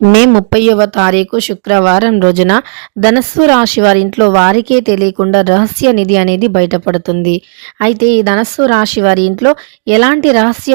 మే ముప్పైవ తారీఖు శుక్రవారం రోజున ధనస్సు రాశి వారి ఇంట్లో వారికే తెలియకుండా రహస్య నిధి అనేది బయటపడుతుంది. అయితే ఈ ధనస్సు రాశి వారి ఇంట్లో ఎలాంటి రహస్య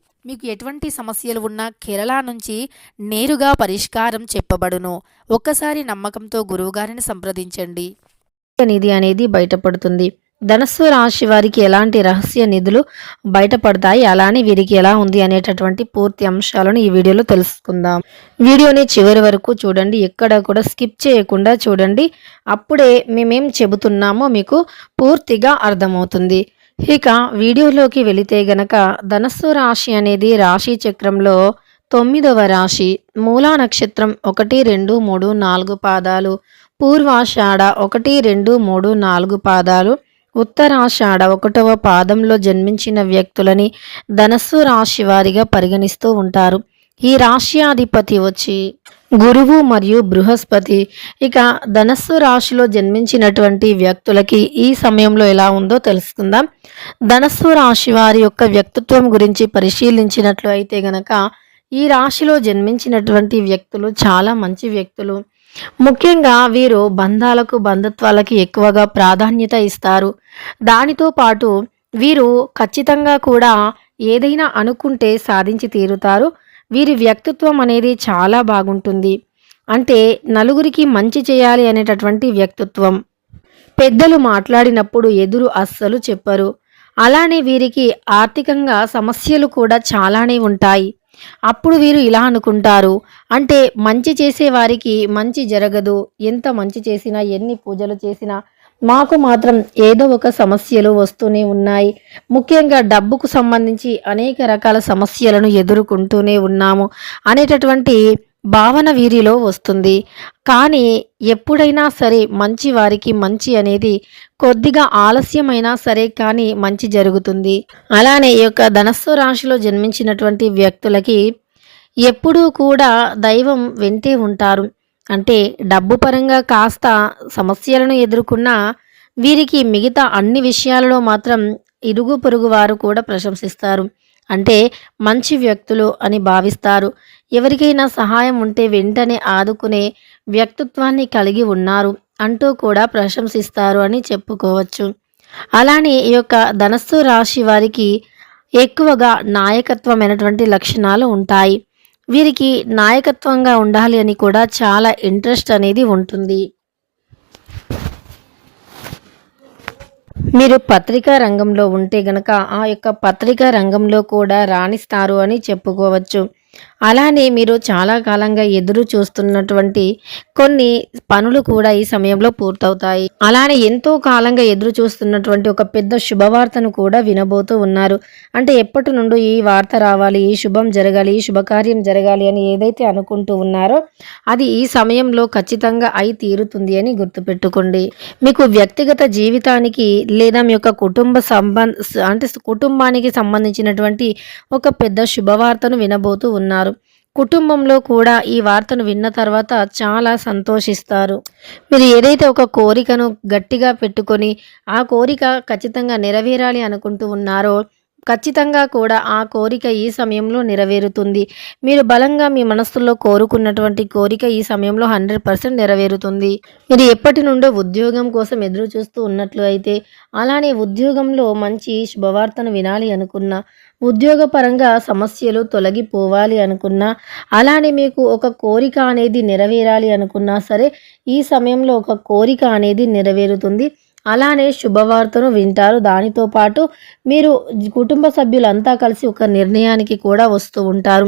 మీకు ఎటువంటి సమస్యలు ఉన్నా కేరళ నుంచి నేరుగా పరిష్కారం చెప్పబడును. ఒక్కసారి నమ్మకంతో గురువుగారిని సంప్రదించండి. నిధి అనేది బయటపడుతుంది. ధనస్సు రాశి వారికి ఎలాంటి రహస్య నిధులు బయటపడతాయి? అలానే వీరికి ఎలా ఉంది అనేటటువంటి పూర్తి అంశాలను ఈ వీడియోలో తెలుసుకుందాం. వీడియోని చివరి వరకు చూడండి. ఎక్కడ కూడా స్కిప్ చేయకుండా చూడండి. అప్పుడే మేమేం చెబుతున్నామో మీకు పూర్తిగా అర్థమవుతుంది. ఇక వీడియోలోకి వెళితే గనక ధనస్సు రాశి అనేది రాశి చక్రంలో తొమ్మిదవ రాశి. మూలా నక్షత్రం ఒకటి రెండు మూడు నాలుగు పాదాలు. పూర్వాషాఢ ఒకటి రెండు మూడు నాలుగు పాదాలు. ఉత్తరాషాఢ ఒకటవ పాదంలో జన్మించిన వ్యక్తులని ధనస్సు రాశి వారిగా పరిగణిస్తూ ఉంటారు. ఈ రాశ్యాధిపతి వచ్చి గురువు మరియు బృహస్పతి. ఇక ధనస్సు రాశిలో జన్మించినటువంటి వ్యక్తులకి ఈ సమయంలో ఎలా ఉందో తెలుసుకుందాం. ధనస్సు రాశి వారి యొక్క వ్యక్తిత్వం గురించి పరిశీలించినట్లు అయితే గనక ఈ రాశిలో జన్మించినటువంటి వ్యక్తులు చాలా మంచి వ్యక్తులు. ముఖ్యంగా వీరు బంధాలకు బంధుత్వాలకి ఎక్కువగా ప్రాధాన్యత ఇస్తారు. దానితో పాటు వీరు ఖచ్చితంగా కూడా ఏదైనా అనుకుంటే సాధించి తీరుతారు. వీరి వ్యక్తిత్వం అనేది చాలా బాగుంటుంది. అంటే నలుగురికి మంచి చేయాలి అనేటటువంటి వ్యక్తిత్వం. పెద్దలు మాట్లాడినప్పుడు ఎదురు అస్సలు చెప్పరు. అలానే వీరికి ఆర్థికంగా సమస్యలు కూడా చాలానే ఉంటాయి. అప్పుడు వీరు ఇలా అనుకుంటారు. అంటే మంచి చేసే వారికి మంచి జరగదు. ఎంత మంచి చేసినా ఎన్ని పూజలు చేసినా మాకు మాత్రం ఏదో ఒక సమస్యలు వస్తూనే ఉన్నాయి. ముఖ్యంగా డబ్బుకు సంబంధించి అనేక రకాల సమస్యలను ఎదుర్కొంటూనే ఉన్నాము అనేటటువంటి భావన వీరిలో వస్తుంది. కానీ ఎప్పుడైనా సరే మంచి వారికి మంచి అనేది కొద్దిగా ఆలస్యమైనా సరే కానీ మంచి జరుగుతుంది. అలానే ఈ యొక్క ధనస్సు రాశిలో జన్మించినటువంటి వ్యక్తులకి ఎప్పుడూ కూడా దైవం వెంటే ఉంటారు. అంటే డబ్బు పరంగా కాస్త సమస్యలను ఎదుర్కొన్నా వీరికి మిగతా అన్ని విషయాలలో మాత్రం ఇరుగు పొరుగు వారు కూడా ప్రశంసిస్తారు. అంటే మంచి వ్యక్తులు అని భావిస్తారు. ఎవరికైనా సహాయం ఉంటే వెంటనే ఆదుకునే వ్యక్తిత్వాన్ని కలిగి ఉన్నారు అంటూ కూడా ప్రశంసిస్తారు అని చెప్పుకోవచ్చు. అలానే ఈ యొక్క ధనస్సు రాశి వారికి ఎక్కువగా నాయకత్వమైనటువంటి లక్షణాలు ఉంటాయి. వీరికి నాయకత్వంగా ఉండాలి అని కూడా చాలా ఇంట్రెస్ట్ అనేది ఉంటుంది. మీరు పత్రికా రంగంలో ఉంటే గనక ఆ యొక్క పత్రికా రంగంలో కూడా రాణిస్తారు అని చెప్పుకోవచ్చు. అలానే మీరు చాలా కాలంగా ఎదురు చూస్తున్నటువంటి కొన్ని పనులు కూడా ఈ సమయంలో పూర్తవుతాయి. అలానే ఎంతో కాలంగా ఎదురు చూస్తున్నటువంటి ఒక పెద్ద శుభవార్తను కూడా వినబోతూ ఉన్నారు. అంటే ఎప్పటి నుండి ఈ వార్త రావాలి ఈ శుభం జరగాలి ఈ శుభకార్యం జరగాలి అని ఏదైతే అనుకుంటూ ఉన్నారో అది ఈ సమయంలో ఖచ్చితంగా అయి తీరుతుంది అని గుర్తుపెట్టుకోండి. మీకు వ్యక్తిగత జీవితానికి లేదా మీ యొక్క కుటుంబ సంబంధ అంటే కుటుంబానికి సంబంధించినటువంటి ఒక పెద్ద శుభవార్తను వినబోతూ ఉన్నారు. కుటుంబంలో కూడా ఈ వార్తను విన్న తర్వాత చాలా సంతోషిస్తారు. మీరు ఏదైతే ఒక కోరికను గట్టిగా పెట్టుకొని ఆ కోరిక ఖచ్చితంగా నెరవేరాలి అనుకుంటూ ఉన్నారో ఖచ్చితంగా కూడా ఆ కోరిక ఈ సమయంలో నెరవేరుతుంది. మీరు బలంగా మీ మనస్సులో కోరుకున్నటువంటి కోరిక ఈ సమయంలో హండ్రెడ్ పర్సెంట్ నెరవేరుతుంది. మీరు ఎప్పటి నుండో ఉద్యోగం కోసం ఎదురు చూస్తూ ఉన్నట్లు అయితే అలానే ఉద్యోగంలో మంచి శుభవార్తను వినాలి అనుకున్నా ఉద్యోగపరంగా సమస్యలు తొలగిపోవాలి అనుకున్నా అలానే మీకు ఒక కోరిక అనేది నెరవేరాలి అనుకున్నా సరే ఈ సమయంలో ఒక కోరిక అనేది నెరవేరుతుంది. అలానే శుభవార్తను వింటారు. దానితో పాటు మీరు కుటుంబ సభ్యులంతా కలిసి ఒక నిర్ణయానికి కూడా వస్తూ ఉంటారు.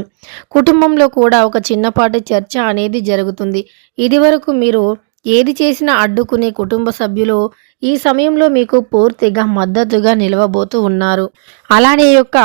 కుటుంబంలో కూడా ఒక చిన్నపాటి చర్చ అనేది జరుగుతుంది. ఇదివరకు మీరు ఏది చేసినా అడ్డుకునే కుటుంబ సభ్యులు ఈ సమయంలో మీకు పూర్తిగా మద్దతుగా నిలవబోతూ ఉన్నారు. అలానే యొక్క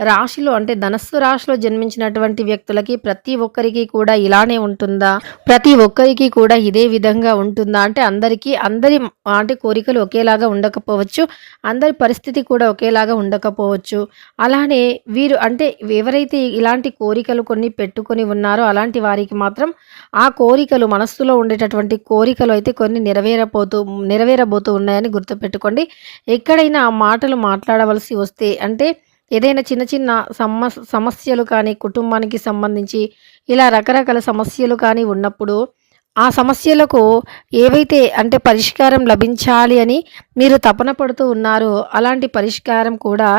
రాశిలో అంటే ధనస్సు రాశిలో జన్మించినటువంటి వ్యక్తులకి ప్రతి ఒక్కరికి కూడా ఇలానే ఉంటుందా? ప్రతి ఒక్కరికి కూడా ఇదే విధంగా ఉంటుందా? అంటే అందరికీ అందరి అంటే కోరికలు ఒకేలాగా ఉండకపోవచ్చు అందరి పరిస్థితి కూడా ఒకేలాగా ఉండకపోవచ్చు. అలానే వీరు అంటే ఎవరైతే ఇలాంటి కోరికలు కొన్ని పెట్టుకొని ఉన్నారో అలాంటి వారికి మాత్రం ఆ కోరికలు మనస్సులో ఉండేటటువంటి కోరికలు అయితే కొన్ని నెరవేరబోతూ నెరవేరబోతూ ఉన్నాయని గుర్తుపెట్టుకోండి. ఎక్కడైనా ఆ మాటలు మాట్లాడవలసి వస్తే అంటే ఏదైనా చిన్న చిన్న సమ సమస్యలు కానీ కుటుంబానికి సంబంధించి ఇలా రకరకాల సమస్యలు కానీ ఉన్నప్పుడు ఆ సమస్యలకు ఏవైతే అంటే పరిష్కారం లభించాలి అని మీరు తపన పడుతూ ఉన్నారో అలాంటి పరిష్కారం కూడా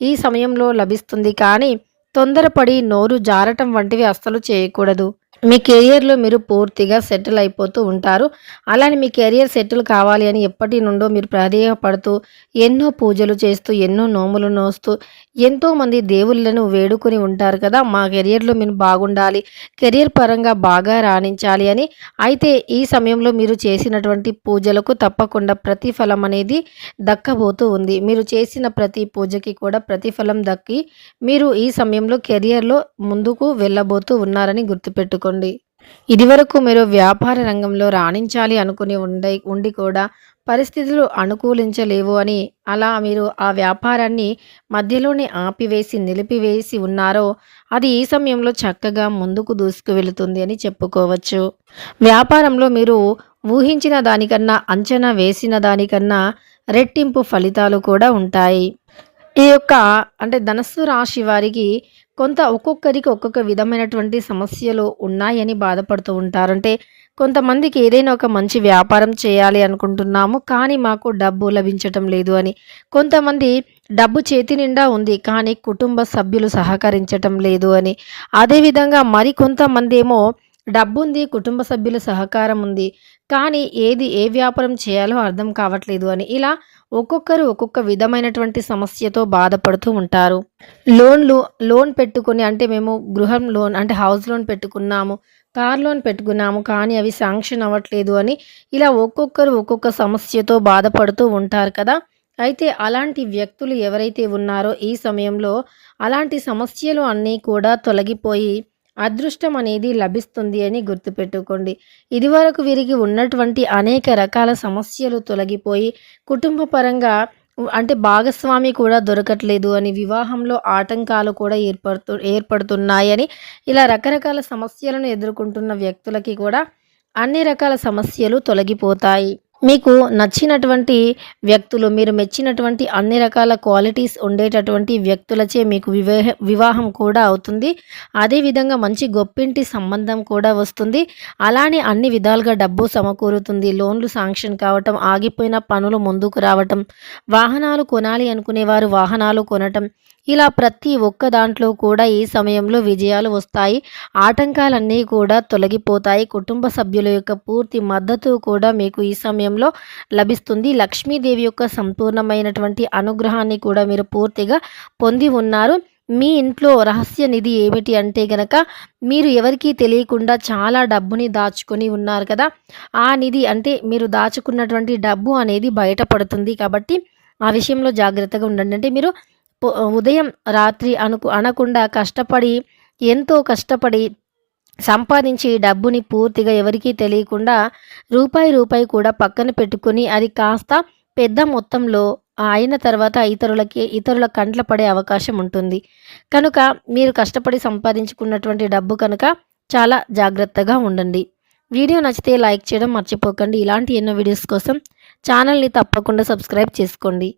ఈ సమయంలో లభిస్తుంది. కానీ తొందరపడి నోరు జారటం వంటివి అస్సలు చేయకూడదు. మీ కెరియర్లో మీరు పూర్తిగా సెటిల్ అయిపోతూ ఉంటారు. అలానే మీ కెరియర్ సెటిల్ కావాలి అని ఎప్పటి నుండో మీరు ప్రాధేయపడుతూ ఎన్నో పూజలు చేస్తూ ఎన్నో నోములు నోస్తూ ఎంతోమంది దేవుళ్ళను వేడుకొని ఉంటారు కదా! మా కెరియర్లో మీరు బాగుండాలి కెరియర్ పరంగా బాగా రాణించాలి అని. అయితే ఈ సమయంలో మీరు చేసినటువంటి పూజలకు తప్పకుండా ప్రతిఫలం అనేది దక్కబోతూ ఉంది. మీరు చేసిన ప్రతి పూజకి కూడా ప్రతిఫలం దక్కి మీరు ఈ సమయంలో కెరియర్లో ముందుకు వెళ్ళబోతూ ఉన్నారని గుర్తుపెట్టుకోండి ఇదివరకు మీరు వ్యాపార రంగంలో రాణించాలి అనుకుని ఉండి ఉండి కూడా పరిస్థితులు అనుకూలించలేవు అని అలా మీరు ఆ వ్యాపారాన్ని మధ్యలోనే ఆపివేసి నిలిపివేసి ఉన్నారో అది ఈ సమయంలో చక్కగా ముందుకు దూసుకు వెళుతుంది అని చెప్పుకోవచ్చు. వ్యాపారంలో మీరు ఊహించిన దానికన్నా అంచనా వేసిన దానికన్నా రెట్టింపు ఫలితాలు కూడా ఉంటాయి. ఈ యొక్క అంటే ధనస్సు రాశి వారికి కొంత ఒక్కొక్కరికి ఒక్కొక్క విధమైనటువంటి సమస్యలు ఉన్నాయని బాధపడుతూ ఉంటారు. అంటే కొంతమందికి ఏదైనా ఒక మంచి వ్యాపారం చేయాలి అనుకుంటున్నాము కానీ మాకు డబ్బు లభించటం లేదు అని. కొంతమంది డబ్బు చేతి నిండా ఉంది కానీ కుటుంబ సభ్యులు సహకరించటం లేదు అని. అదేవిధంగా మరి కొంతమంది ఏమో డబ్బు ఉంది కుటుంబ సభ్యుల సహకారం ఉంది కానీ ఏది ఏ వ్యాపారం చేయాలో అర్థం కావట్లేదు అని. ఇలా ఒక్కొక్కరు ఒక్కొక్క విధమైనటువంటి సమస్యతో బాధపడుతూ ఉంటారు. లోన్లు లోన్ పెట్టుకొని అంటే మేము గృహం లోన్ అంటే హౌస్ లోన్ పెట్టుకున్నాము కార్ లోన్ పెట్టుకున్నాము కానీ అవి శాంక్షన్ అవ్వట్లేదు అని ఇలా ఒక్కొక్కరు ఒక్కొక్క సమస్యతో బాధపడుతూ ఉంటారు కదా. అయితే అలాంటి వ్యక్తులు ఎవరైతే ఉన్నారో ఈ సమయంలో అలాంటి సమస్యలు అన్నీ కూడా తొలగిపోయి అదృష్టం అనేది లభిస్తుంది అని గుర్తుపెట్టుకోండి. ఇదివరకు వీరికి ఉన్నటువంటి అనేక రకాల సమస్యలు తొలగిపోయి కుటుంబ పరంగా అంటే భాగస్వామి కూడా దొరకట్లేదు అని వివాహంలో ఆటంకాలు కూడా ఏర్పడుతు ఏర్పడుతున్నాయని ఇలా రకరకాల సమస్యలను ఎదుర్కొంటున్న వ్యక్తులకి కూడా అన్ని రకాల సమస్యలు తొలగిపోతాయి. మీకు నచ్చినటువంటి వ్యక్తులు మీరు మెచ్చినటువంటి అన్ని రకాల క్వాలిటీస్ ఉండేటటువంటి వ్యక్తులచే మీకు వివాహ వివాహం కూడా అవుతుంది. అదేవిధంగా మంచి గొప్పింటి సంబంధం కూడా వస్తుంది. అలానే అన్ని విధాలుగా డబ్బు సమకూరుతుంది. లోన్లు శాంక్షన్ కావటం ఆగిపోయిన పనులు ముందుకు రావటం వాహనాలు కొనాలి అనుకునేవారు వాహనాలు కొనటం ఇలా ప్రతి ఒక్క దాంట్లో కూడా ఈ సమయంలో విజయాలు వస్తాయి. ఆటంకాలన్నీ కూడా తొలగిపోతాయి. కుటుంబ సభ్యుల యొక్క పూర్తి మద్దతు కూడా మీకు ఈ సమయంలో లభిస్తుంది. లక్ష్మీదేవి యొక్క సంపూర్ణమైనటువంటి అనుగ్రహాన్ని కూడా మీరు పూర్తిగా పొంది ఉన్నారు. మీ ఇంట్లో రహస్య నిధి ఏమిటి అంటే గనక మీరు ఎవరికీ తెలియకుండా చాలా డబ్బుని దాచుకొని ఉన్నారు కదా. ఆ నిధి అంటే మీరు దాచుకున్నటువంటి డబ్బు అనేది బయటపడుతుంది కాబట్టి ఆ విషయంలో జాగ్రత్తగా ఉండండి. అంటే మీరు ఉదయం రాత్రి అనుకు అనకుండా కష్టపడి ఎంతో కష్టపడి సంపాదించి డబ్బుని పూర్తిగా ఎవరికీ తెలియకుండా రూపాయి రూపాయి కూడా పక్కన పెట్టుకుని అది కాస్త పెద్ద మొత్తంలో అయిన తర్వాత ఇతరులకి ఇతరుల కంట్ల పడే అవకాశం ఉంటుంది. కనుక మీరు కష్టపడి సంపాదించుకున్నటువంటి డబ్బు కనుక చాలా జాగ్రత్తగా ఉండండి. వీడియో నచ్చితే లైక్ చేయడం మర్చిపోకండి. ఇలాంటి ఎన్నో వీడియోస్ కోసం ఛానల్ని తప్పకుండా సబ్స్క్రైబ్ చేసుకోండి.